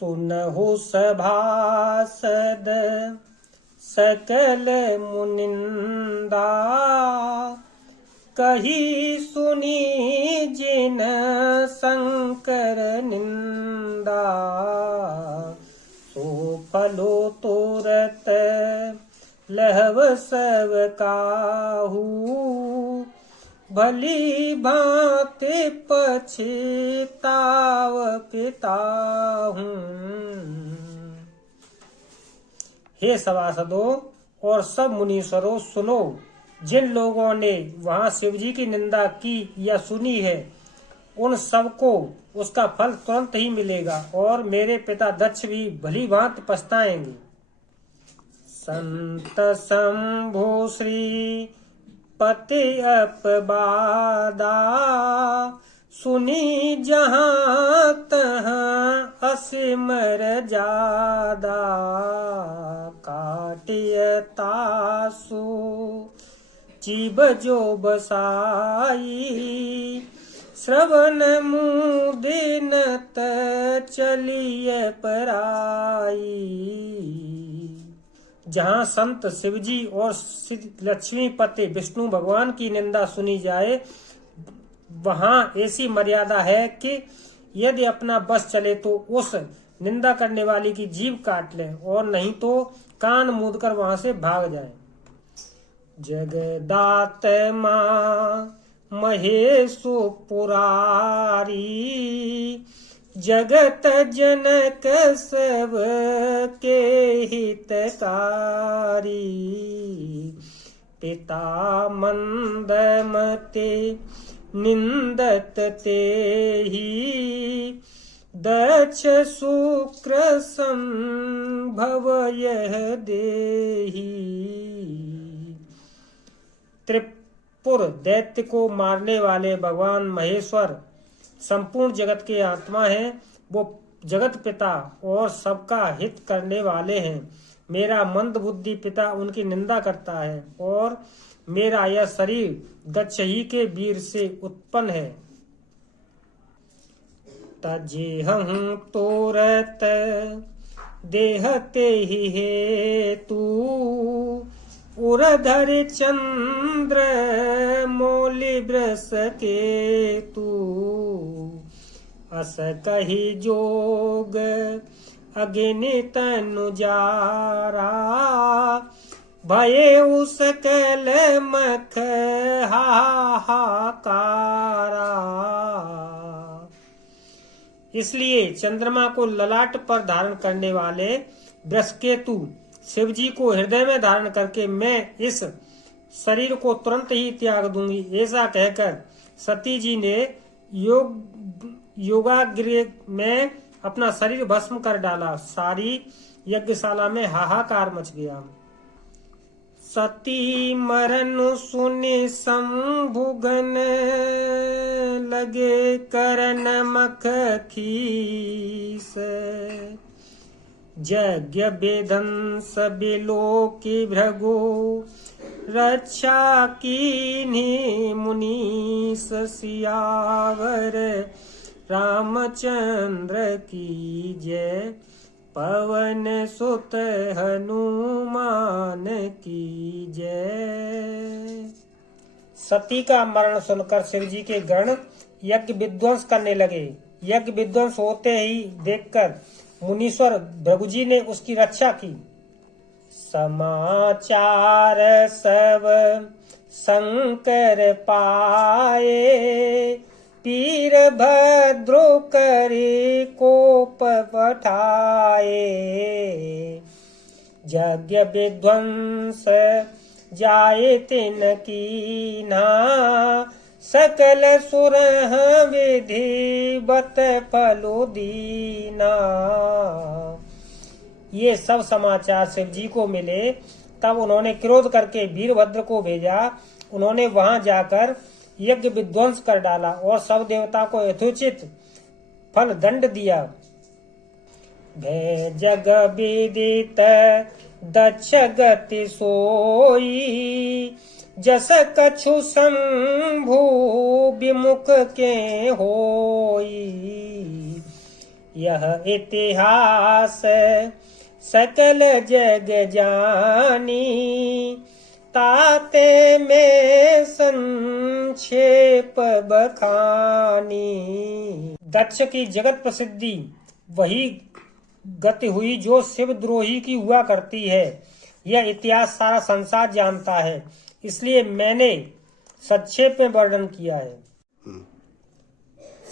सुनहु सभासद सकल मुनिंदा, कही सुनी जिन शंकर निंदा। सो फलो तोरत लहव सब काहू, भली भांति पछताव पिताहूँ। हे सभासदों और सब मुनीश्वरों, सुनो, जिन लोगों ने वहां शिवजी की निंदा की या सुनी है, उन सबको उसका फल तुरंत ही मिलेगा और मेरे पिता दक्ष भी भली भांति पछताएंगे। संत शंभु श्री पति अपबादा, सुनी जहाँ तहाँ असिमर जादा। काटिय तासु जीव जो बसाई, श्रवण मुदिनत चलिय पराई। जहाँ संत शिवजी और लक्ष्मीपति विष्णु भगवान की निंदा सुनी जाए, वहाँ ऐसी मर्यादा है कि यदि अपना बस चले तो उस निंदा करने वाली की जीभ काट लें और नहीं तो कान मूंदकर वहां से भाग जाएं। जगदात्मा महेशु पुरारी, जगत जनक सब के हितकारी। पिता मंदमते निंदत ते ही, दक्ष शुक्र संभव यह देही। त्रिपुर दैत्य को मारने वाले भगवान महेश्वर संपूर्ण जगत के आत्मा हैं। वो जगत पिता और सबका हित करने वाले हैं। मेरा मंद बुद्धि पिता उनकी निंदा करता है और मेरा यह शरीर दक्ष ही के वीर से उत्पन्न है। तजेहं तोरत देहते ही हेतु, उरधर चंद्र मौलि बृष केतु। अस कही जोग अग्नि तनु जारा, भये उसकल मख हाहाकारा। इसलिए चंद्रमा को ललाट पर धारण करने वाले बृहस्पति शिव जी को हृदय में धारण करके मैं इस शरीर को तुरंत ही त्याग दूंगी। ऐसा कहकर सती जी ने योगाग्र में अपना शरीर भस्म कर डाला। सारी यज्ञशाला में हाहाकार मच गया। सती मरनु सुनि शंभुगन, लगे करन मख खीस। यज्ञ विध्वंस बिलोकी भृगु, रक्षा कीन्ही मुनीस। सियावर रामचंद्र की जय, पवन सुत हनुमान की जय। सती का मरण सुनकर शिवजी के गण यज्ञ विध्वंस करने लगे। यज्ञ विध्वंस होते ही देखकर मुनीश्वर भृगुजी ने उसकी रक्षा की। समाचार सब शंकर पाए, पीर भद्रो करी कोप पठाए। यज्ञ विध्वंस जाए तिन कीन्हा, सकल सुरह विधिवत फलो दीना। ये सब समाचार शिव जी को मिले। तब उन्होंने क्रोध करके वीरभद्र को भेजा। उन्होंने वहां जाकर यज्ञ विध्वंस कर डाला और सब देवता को यथोचित फल दंड दिया। भय जग विदित दक्ष गति सोई, जस कछु शंभु विमुख के होई। यह इतिहास सकल जग जानी, ताते में संक्षेप बखानी। दक्ष की जगत प्रसिद्धि वही गति हुई जो शिवद्रोही की हुआ करती है। यह इतिहास सारा संसार जानता है, इसलिए मैंने संक्षेप में वर्णन किया है।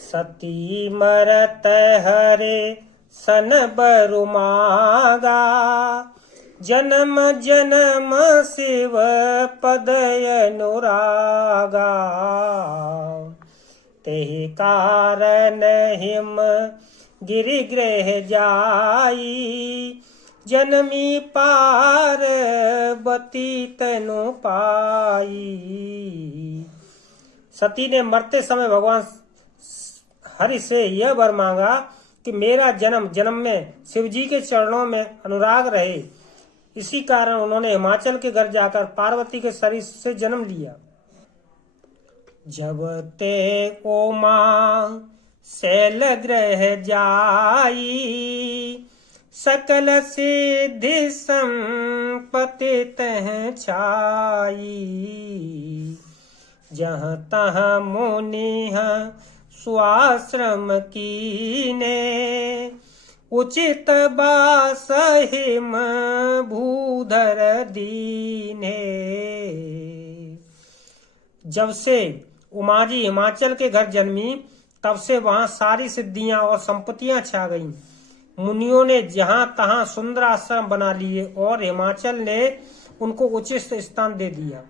सती मरत हरे सन बरु मागा, जन्म जन्म शिव पद अनुरागा। तेहि कारण हिम गिरि गृह जाई, जनमी पार्वती तनु पाई। सती ने मरते समय भगवान हरि से यह वर मांगा कि मेरा जन्म जन्म में शिवजी के चरणों में अनुराग रहे। इसी कारण उन्होंने हिमाचल के घर जाकर पार्वती के शरीर से जन्म लिया। जब ते ओमा शैल ग्रह जाई, सकल सिद्धि संपत्ति तह छाई। जहाँ तहाँ मुनि स्वाश्रम कीने, उचित बास हिम भूधर दीने। जब से उमा जी हिमाचल के घर जन्मी, तब से वहां सारी सिद्धियां और संपत्तियां छा गईं। मुनियों ने जहां तहां सुंदर आश्रम बना लिए और हिमाचल ने उनको उचित स्थान दे दिया।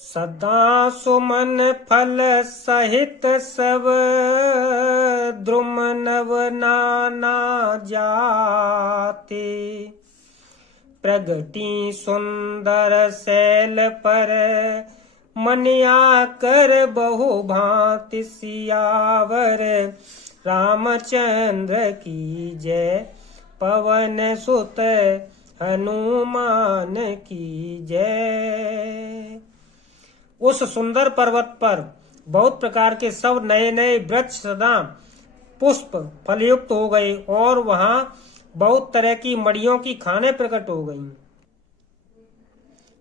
सदा सुमन फल सहित सब द्रुम नव नाना जाते, प्रगति सुंदर शैल पर मनिया कर बहु भांति सियावर। रामचंद्र की जय, पवन सुत हनुमान की जय। उस सुंदर पर्वत पर बहुत प्रकार के सब नए नए वृक्ष सदा पुष्प फलयुक्त हो गए और वहां बहुत तरह की मड़ियों की खाने प्रकट हो गईं।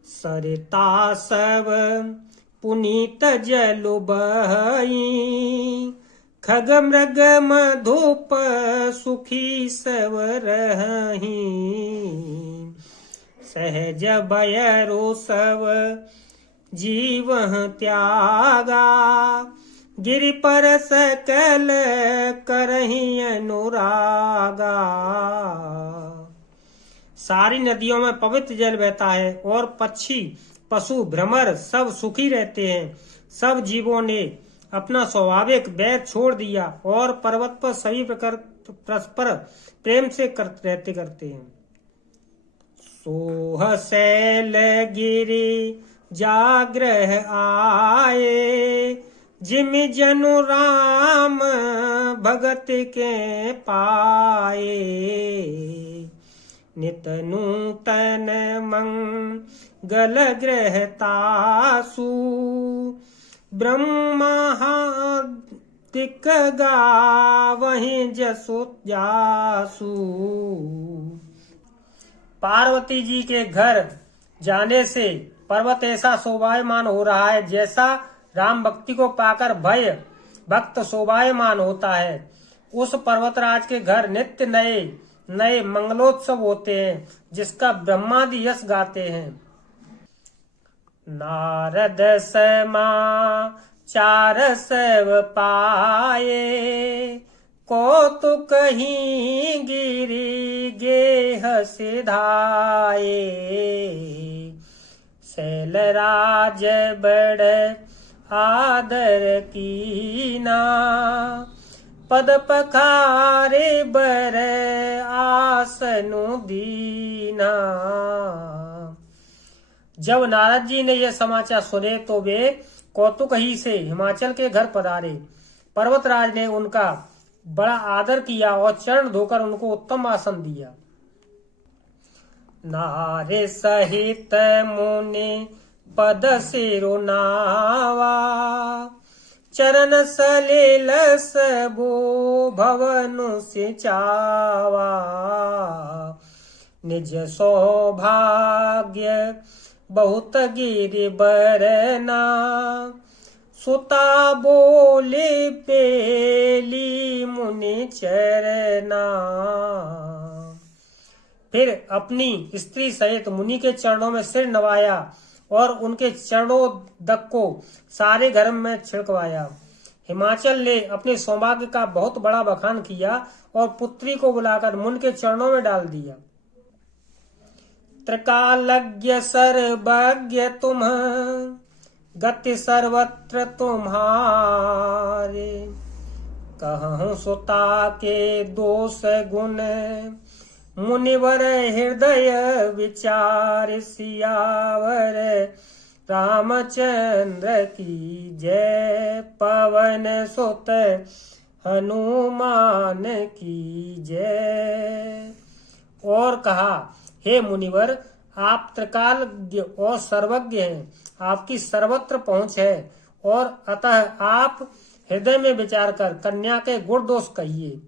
सरिता सब पुनीत जलु बहई, खग मृग मधुप सुखी सब रही। सहज बयरो सब जीव त्यागा, गिरि पर सकल करही अनुरागा। सारी नदियों में पवित्र जल बहता है और पक्षी पशु भ्रमर सब सुखी रहते हैं। सब जीवों ने अपना स्वाभाविक वैर छोड़ दिया और पर्वत पर सभी प्रकार परस्पर प्रेम से करते हैं। सोह शैल गिरि जाग्रह आए, जिम जनु राम भगत के पाए। नित नूतन मंगल ग्रह तासु, ब्रह्मादिक गावहि जसु जासु। पार्वती जी के घर जाने से पर्वत ऐसा शोभायमान हो रहा है जैसा राम भक्ति को पाकर भय भक्त शोभायमान होता है। उस पर्वतराज के घर नित्य नए नए मंगलोत्सव होते हैं, जिसका ब्रह्मादि यश गाते हैं। नारद समाचार सब पाए, कौतुक ही गिरि गेह सिधाए। शैलराज बड़ आदर कीना, पद पखारे बर आसनु दीना। जब नारद जी ने यह समाचार सुने तो वे कौतुक ही से हिमाचल के घर पधारे। पर्वतराज ने उनका बड़ा आदर किया और चरण धोकर उनको उत्तम आसन दिया। नारे सहित मुनि पद सिरो नावा, चरण सलिल सबो भवनु सिंचावा। निज सौभाग्य बहुत गिरि बरना। सुता बोले पेली मुनि चरना। फिर अपनी स्त्री सहित मुनि के चरणों में सिर नवाया और उनके चरणोदक को सारे घर में छिड़कवाया। हिमाचल ने अपने सौभाग्य का बहुत बड़ा बखान किया और पुत्री को बुलाकर मुनि के चरणों में डाल दिया। त्रिकालज्ञ सर्वज्ञ तुम, गति सर्वत्र तुम्हारे। कहूँ सुता के दोष गुण, मुनिवर हृदय विचार। सियावर रामचंद्र की जय, पवन सुत हनुमान की जय। और कहा, हे मुनिवर, आप त्रिकालज्ञ और सर्वज्ञ हैं, आपकी सर्वत्र पहुंच है और अतः आप हृदय में विचार कर कन्या के गुण दोष कहिए।